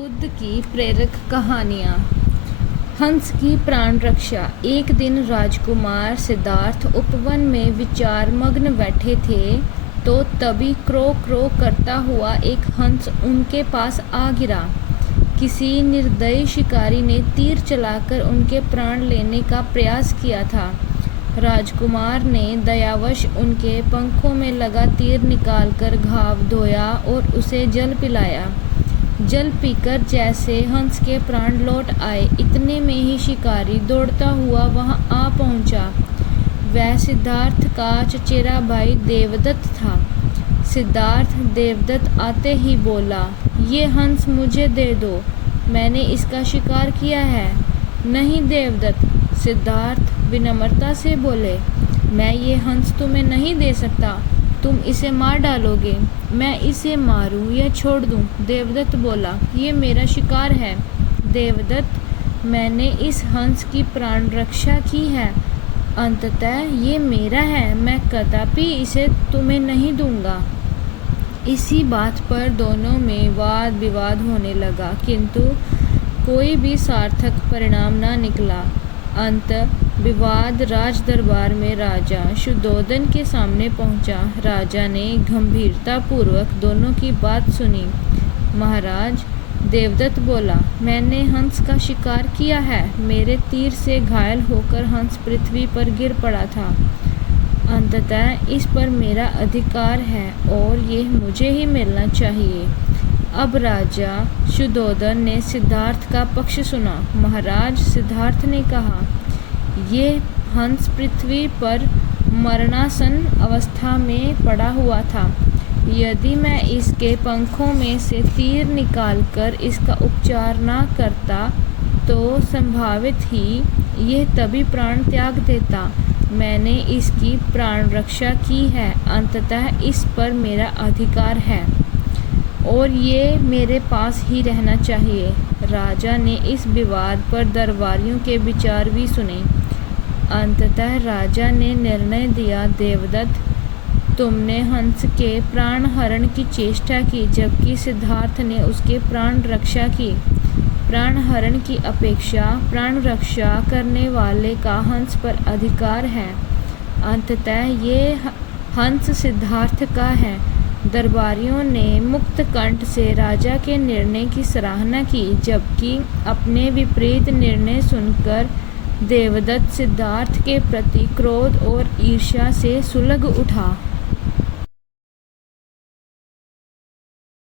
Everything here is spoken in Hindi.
बुद्ध की प्रेरक कहानियाँ। हंस की प्राण रक्षा। एक दिन राजकुमार सिद्धार्थ उपवन में विचार मग्न बैठे थे तो तभी क्रो क्रो करता हुआ एक हंस उनके पास आ गिरा। किसी निर्दयी शिकारी ने तीर चलाकर उनके प्राण लेने का प्रयास किया था। राजकुमार ने दयावश उनके पंखों में लगा तीर निकालकर घाव धोया और उसे जल पिलाया। जल पीकर जैसे हंस के प्राण लौट आए, इतने में ही शिकारी दौड़ता हुआ वहां आ पहुंचा। वह सिद्धार्थ का चचेरा भाई देवदत्त था। सिद्धार्थ देवदत्त आते ही बोला, ये हंस मुझे दे दो, मैंने इसका शिकार किया है। नहीं देवदत्त, सिद्धार्थ विनम्रता से बोले, मैं ये हंस तुम्हें नहीं दे सकता, तुम इसे मार डालोगे। मैं इसे मारूं या छोड़ दूं? देवदत्त बोला, ये मेरा शिकार है। देवदत्त, मैंने इस हंस की प्राण रक्षा की है, अंततः ये मेरा है, मैं कदापि इसे तुम्हें नहीं दूंगा। इसी बात पर दोनों में वाद विवाद होने लगा, किंतु कोई भी सार्थक परिणाम न निकला। अंत विवाद राज दरबार में राजा शुद्धोधन के सामने पहुंचा। राजा ने गंभीरता पूर्वक दोनों की बात सुनी। महाराज, देवदत्त बोला, मैंने हंस का शिकार किया है। मेरे तीर से घायल होकर हंस पृथ्वी पर गिर पड़ा था। अंततः इस पर मेरा अधिकार है और ये मुझे ही मिलना चाहिए। अब राजा शुद्धोधन ने सिद्धार्थ का पक्ष सुना। महाराज, सिद्धार्थ ने कहा, ये हंस पृथ्वी पर मरणासन अवस्था में पड़ा हुआ था। यदि मैं इसके पंखों में से तीर निकालकर इसका उपचार न करता तो संभावित ही यह तभी प्राण त्याग देता। मैंने इसकी प्राण रक्षा की है, अंततः इस पर मेरा अधिकार है और ये मेरे पास ही रहना चाहिए। राजा ने इस विवाद पर दरबारियों के विचार भी सुने। अंततः राजा ने निर्णय दिया, देवदत्त, तुमने हंस के प्राण हरण की चेष्टा की, जबकि सिद्धार्थ ने उसके प्राण रक्षा की। प्राण हरण की अपेक्षा प्राण रक्षा करने वाले का हंस पर अधिकार है। अंततः ये हंस सिद्धार्थ का है। दरबारियों ने मुक्त कंठ से राजा के निर्णय की सराहना की, जबकि अपने विपरीत निर्णय सुनकर देवदत्त सिद्धार्थ के प्रति क्रोध और ईर्ष्या से सुलग उठा।